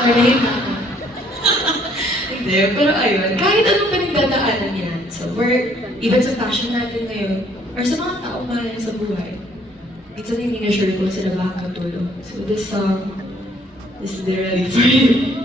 Sorry na ako. Hindi, pero ayun, kahit anong pinagdadaanan yan, sa work, even sa passion natin ngayon, or sa mga taong mahal niya sa buhay, minsan hindi na sure kung sila makakatulong. So this song is literally for you.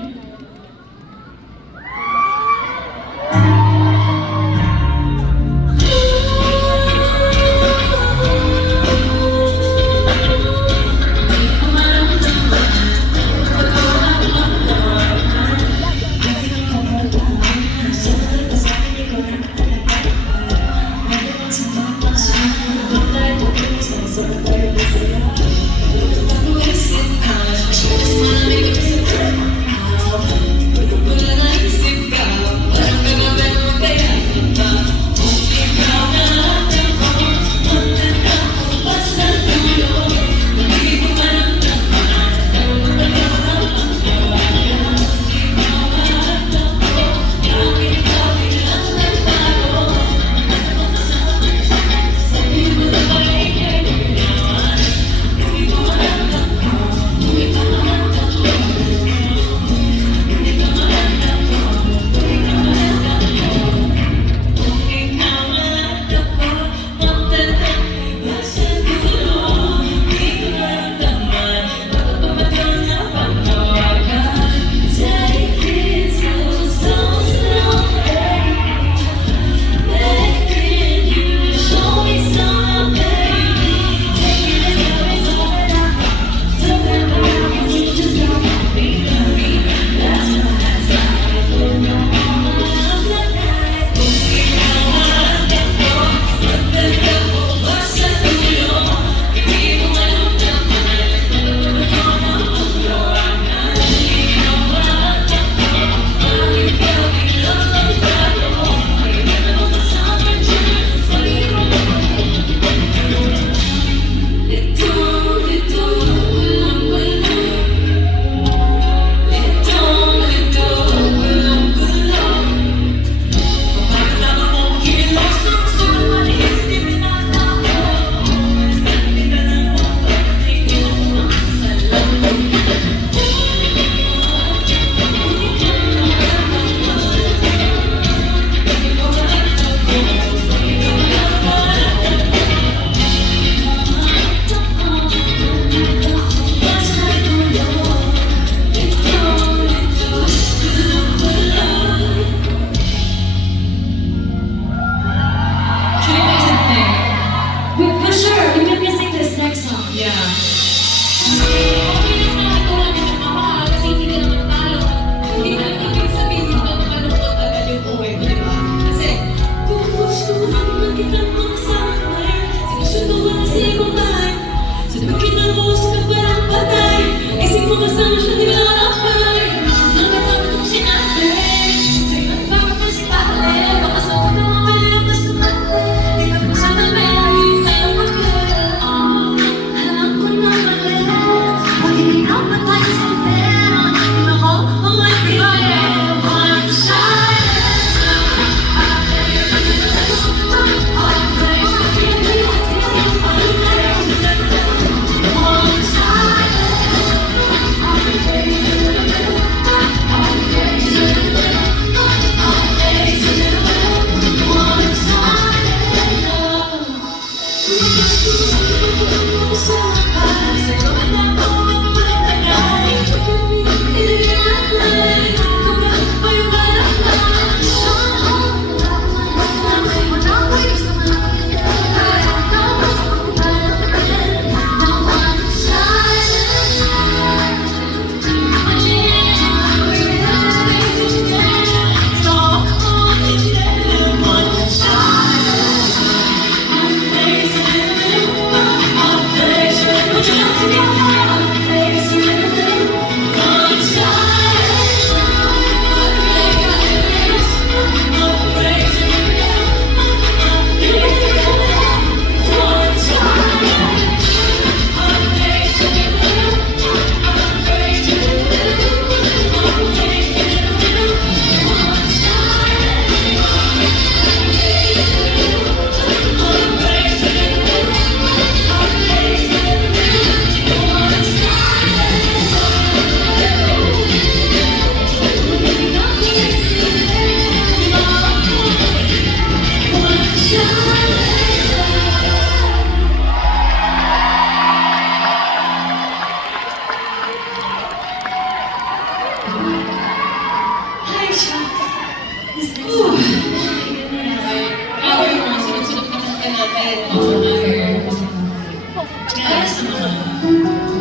Para sa mga,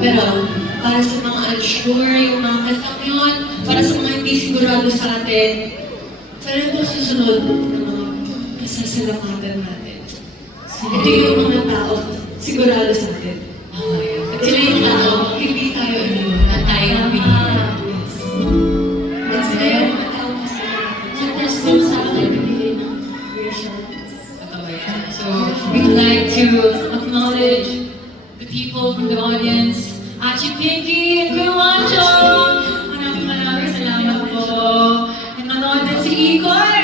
pero, para sa mga unsure, yung mga kantang yun, para sa mga hindi sigurado sa atin, para ito susunod ng mga kasasalamatan natin. Ito yung mga tao sigurado sa atin. Ito yung tao, hindi tayo iniwan. Na tayo ang pinili. At sila yung mga tao kasi there's no sa akin pinili ng reassurance. Totoo yan. So, we'd like to acknowledge the people from the audience. Achi Pinky and Kuya Wancho! Maraming salamat po. And nanood din si Ikoy!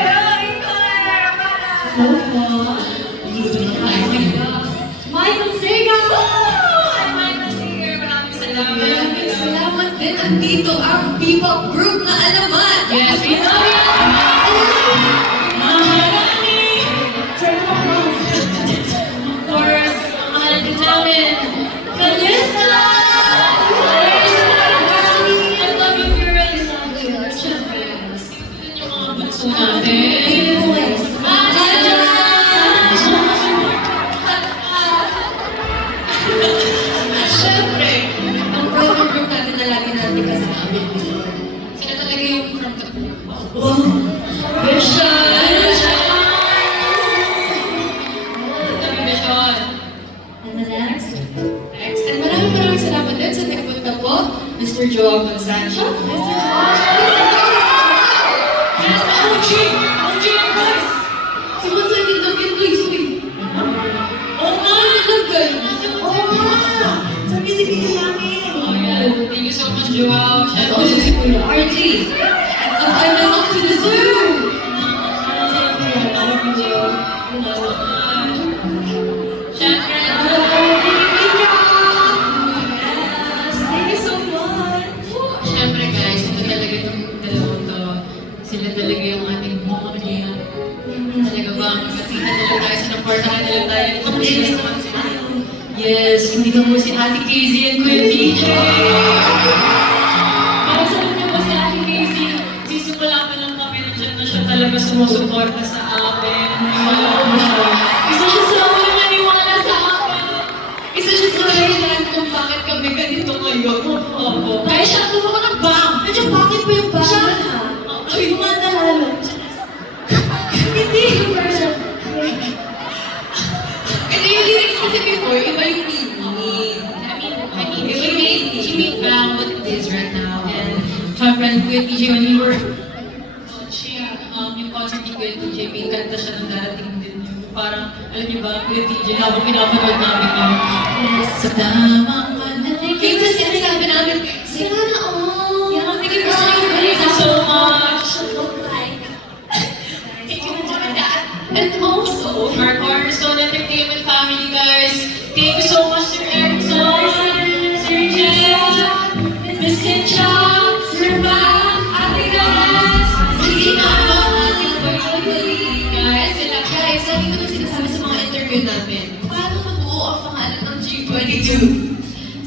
Ikoy! Opo. Michael Segar! Hi, Michael Segar! Maraming salamat. Maraming salamat din. Andito ang P-pop group na alamat. Yes, we love you! Maharani! Of course, ang mahal din namin, Kalista! I love you, girl! Siyempre, sino din yung mga bunso natin? Siyempre, ang brother group natin na lagi natin kasama. Sila talaga yung from the group. Wow! Bishop! And the next? Next, and maraming salamat din sa nagpunta po, Mr. Joao Constancio. Yes, OG! OG and boys! Si Monsan Gintong Sweet. Oh, ma! Nagdagdag. Oo nga! Sa music namin. Oh, yeah. Thank you so much, Joao. At also si Kuya RG. Ang ano up to the zoo. Thank you so much. Siyempre guys, ito talaga itong dalawang to. Sila talaga yung ating mukha. Talaga ba? Magkakita talaga tayo sa naportahan talaga tayo. Ito po sila sa mga sila. Yes, hindi ka po si Ate Casey and Kuya DJ. Para sa inyo ba si Ate Casey? Sisimula pa lang kami nandiyan na siya talaga sumusuporta sa amin. Isa siya sa mga naniwala sa amin. Isa siya sa dahilan kung bakit kami ganito ngayon. Opo. Kaya siya tumo ng bang. Medyo bakit pa yung bang? Siya. Ay, madalalo. Hindi yung version. Ito yung lyrics kasi before, iba yung meaning. She made bang what it is right now. And syempre, Kuya TJ, when we were yung concert ni Kuya TJ, may kanta siya ng darating din yun. Parang, alam niyo ba, Kuya TJ, habang pinapanood namin yun, sa tamang panahon. Kaya sinasabi namin, sana all. Yeah, thank you so much. Thank you for that. And also, Our Cornerstone Entertainment family, guys. Thank you so much, Sir Erickson, Sir Jeff, Miss Cynthia, Sir Bam, Ate Gaz, si Sina, guys. Sila, guys, lagi ko na sinasabi sa mga interview namin, paano mabuo ang pangalan ng G22?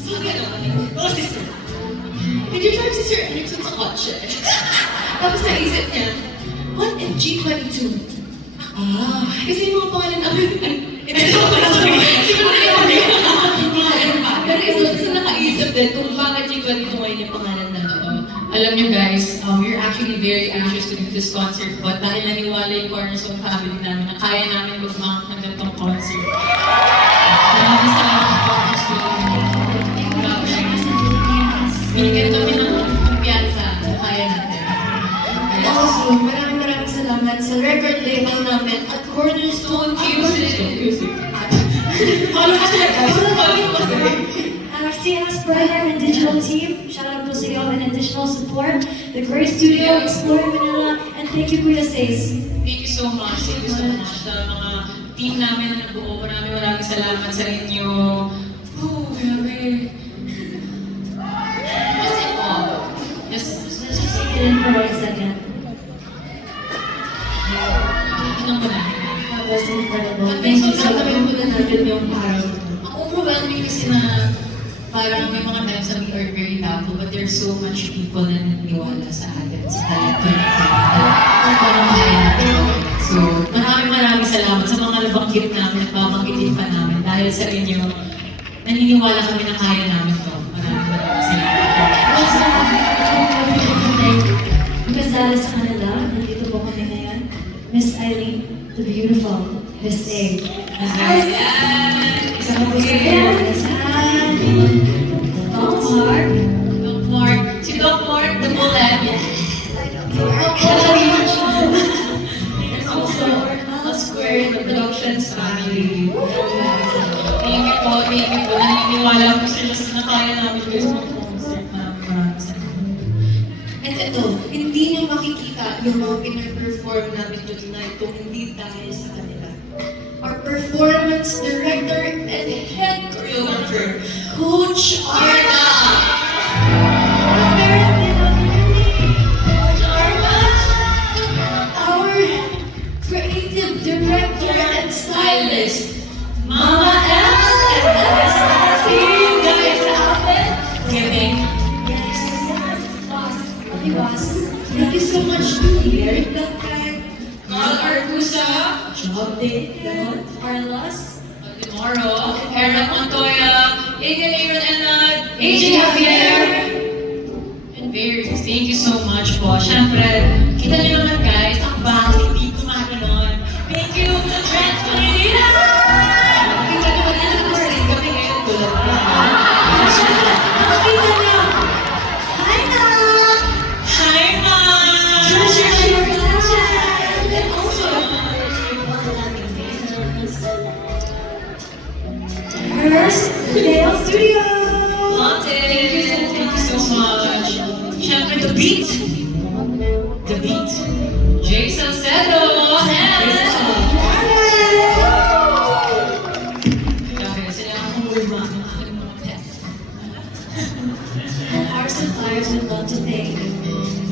So, gano'n. Oh, sister. Did you drive si Sir Erickson sa kotse? Tapos naisip niya, what if G22? Kasi yung mga pangalan namin, hindi ko na sabi. Pero isa nakaisip din kung bakit G22 ngayon yung pangalan na to. alam niyo guys, we're actually very anxious to do this concert, but dahil naniwala yung Cornerstone family namin na kaya namin mag-mount ng ganitong concert. Maraming salamat po, Cornerstone. Binigyan kami ng piyansa na kaya natin. And also, maraming salamat sa record label namin at Cornerstone Music. Ano kasi guys? Our CMS Brother and digital team, shout out to Sa'yo and additional support, the Gray Studio, Explore Manila, and thank you Kuya Says. Thank you so much. Thank you so much sa mga team namin na nagbuo. Maraming salamat sa inyo. Oh, grabe. Kasi po, Let's just take it in for 1 second. Tingnan ko na. That was incredible. Thank you so Sasabihin much. mo na natin yung parang Ang overwhelming kasi na parang may mga times na we are very thankful but there's so much people na naniniwala sa atin, sa talento natin. Parang kaya natin. So, maraming salamat sa mga nabanggit namin at babanggitin pa namin dahil sa inyo, naniniwala kami na kaya namin to. Maraming salamat po. Also, Miss Dallas sa kanila, nandito po kami ngayon. Miss Eileen, the beautiful, Miss A. Ayan! Isama po sa kanya, Miss Eileen. Doc Mark. Doc Mark. Si Doc Mark, the bullet. And also, our Mala Square Productions family. Thank you po, thank you po. Naniniwala po sila na kaya namin guys mag-concert. Maraming salamat. And ito, hindi niyo makikita yung mga pinag-perform namin tonight kung hindi dahil sa kanila. Our performance director and head choreographer, Coach Arna! Coach Arna! Our creative director and stylist, Mama Els and Alice Team! Guys, outfit! Giving. Yes, boss. Okay, boss. Thank you so much to Eric Blackhead, Carl Argusa. Job Day, Ganon, Carlos. Tomorrow, Eric Montoya, Egan Aaron Enad, AJ Javier, and various. Thank you so much po. Siyempre, kita niyo naman guys, ang bangs, hindi gumaganon. Thank you, Trent Manilina! Kita niyo ba na nag-stage kami ngayon tulad na? Nakita niyo. Hi, na! Hi, Ma! Treasure your possession. And also, First, Dale Studio. Thank you so much. Siyempre, The Beat. The Beat. Jay Salcedo. And... Grabe, sila ang kumulma ng aking mga tests. Our suppliers would love to thank.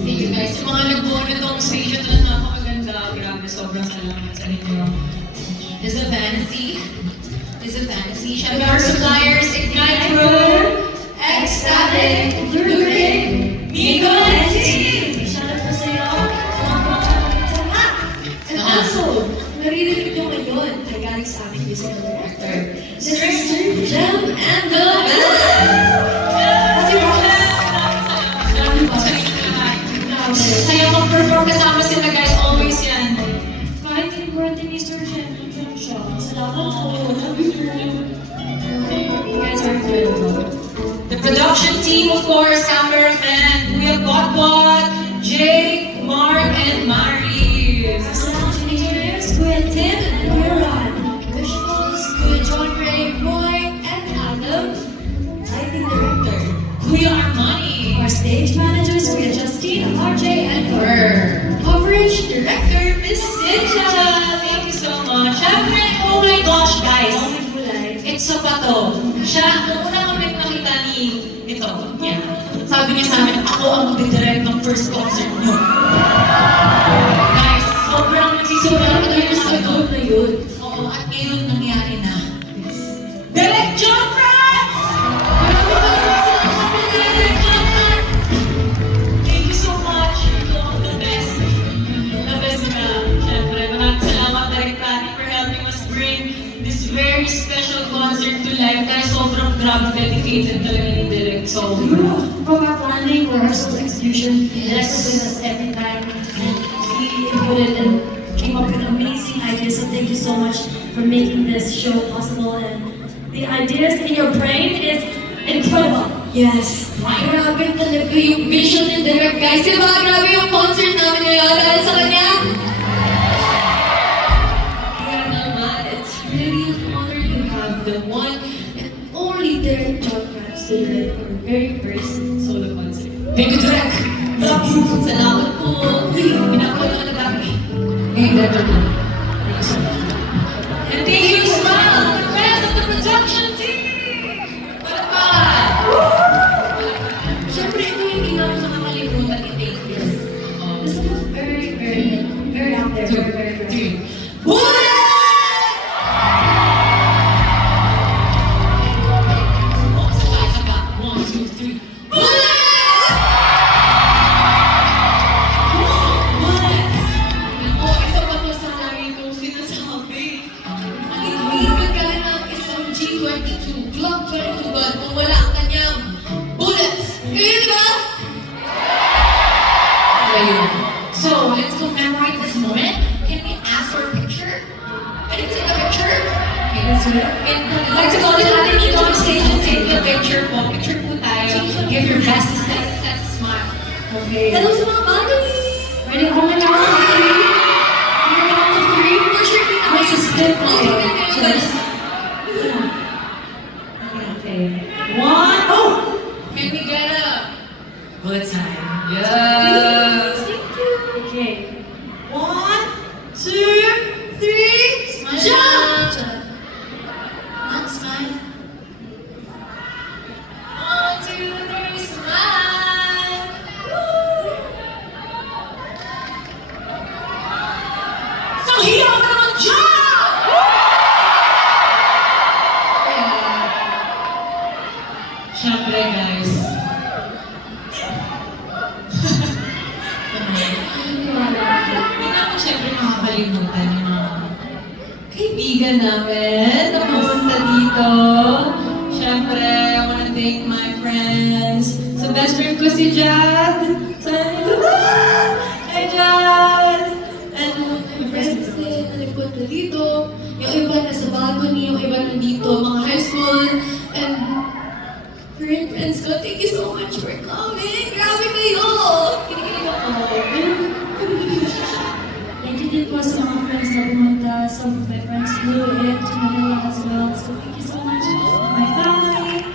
Thank you guys. Yung mga nagbuo nitong stage ito na napakaganda. Grabe, sobrang salamat sa inyo. It's a fantasy. It's a fantasy. Siyempre, our suppliers, Ignite Crew, Ecstatic, Lurid, Nico, and Team. Shout out po sa iyo. and also, naririnig niyo ngayon ay galing sa aming musical director, Mr. Jem and the Kasi saya mag-perform kasama sila guys, always yan. Kahit yung birthday ni Sir Jen, nandiyan siya. Salamat po. Love you. You guys are incredible. The production team, of course, cameraman, we have Botbot, Jay, Mark, and Maris. Salamat sa engineers, Kuya Tim and Kuya Ron. visuals, Kuya John Ray, Roy, and Adam, lighting director. Kuya Armani. Our stage managers, Kuya Justine, RJ, and Fer. Coverage director, Miss Cynthia. Thank you so much. Siyempre, oh my gosh, guys. It's a bato. Siya, nung una kami nakita nito, niya. Sabi niya sa amin, ako ang magdidirect ng first concert niyo. Guys, sobrang nagsisimulan ko na sa loob na yun. Oo, at ngayon nangyari na. Direct John Franz! Direct John Franz! Thank you so much. You're the best. The best ka. Siyempre, maraming salamat, Direct Patty, for helping us bring this very special concert to life. Dahil sobrang grabe dedicated talaga ni Direct. So, From our planning, rehearsals, execution, Direct was with us every time, and he inputted and came up with amazing ideas. So thank you so much for making this show possible. And the ideas in your brain is incredible. Yes, grabe talaga yung vision ni Direct, guys. Diba? Grabe yung concert namin ngayon dahil sa kanya. Kaya naman, it's really an honor to have the one and only Direct John Franz to direct our very first solo concert. thank you, Direct. Love you. Salamat po. Pinakaw na ka na and thank you so much. And thank you as well to the rest of the production team. What about? Siyempre, ito hindi namin makakalimutan ni David. This was very, very, very out there. Very, very, very. Bullet! One, two, three. Bullet! Bullets! Ako, isa pa to sa Ayun. So, let's commemorate this moment. Can we ask for a picture? Can you take a picture? Okay, let's do it. I'd like to call the other Nico on stage and take a picture po. Picture po tayo. Give your best smile. Okay. Hello sa mga balcony! Ready? Oh my God. On the count of three. For sure, kita What's the split? Okay. Okay. One. Oh! Can we get a bullet time? Yes! Okay. 1, 2, 3, Smile. Jump! One smile. 1, 2, 3, smile. So here on the jump! Siyempre guys. Hindi namin siyempre makakalimutan yung mga kaibigan namin na pumunta dito. Siyempre, I wanna thank my friends. So, best friend ko si Jad. Sana nito. Hi, Jad! And my friends din na nagpunta dito. Yung iba nasa balcony, yung iba nandito, mga high school. And current friends ko, thank you so much for coming. Grabe kayo! Kinikilig ako. Thank you din po sa mga friends na pumunta. Some of my friends flew in to Manila as well. So thank you so much. My family,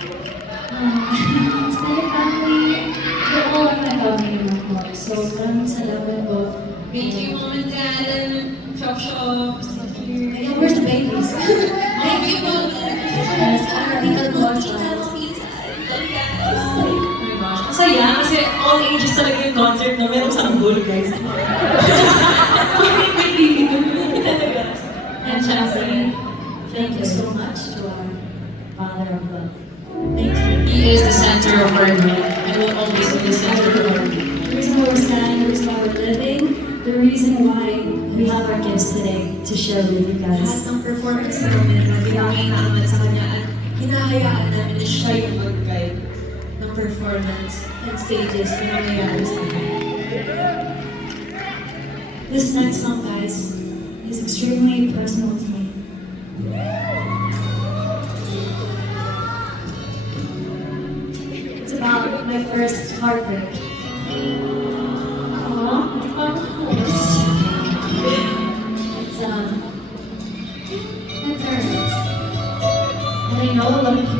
extended family, they're all in my family naman po. So maraming salamat po. Thank you, Mom and Dad, and Chop Shop. Ayun, where's the babies? Thank you, Mom. Yes, Tita po. Masaya kasi all ages talaga yung concert na meron sanggol, guys. And syempre, thank you so much to our Father of Love. Thank you. He is the center of our group and will always be the center of our group. The reason why we're standing, the reason why we're living, the reason why we have our gifts today to share with you lahat guys. ng performance namin na binigay naman sa kanya at hinahayaan namin na siya yung mag-guide ng performance and stages na nangyayari sa kanya. This next song, guys, is extremely personal to me. It's about my first heartbreak. Aww, it's about host. It's, it hurts. And I know a lot of people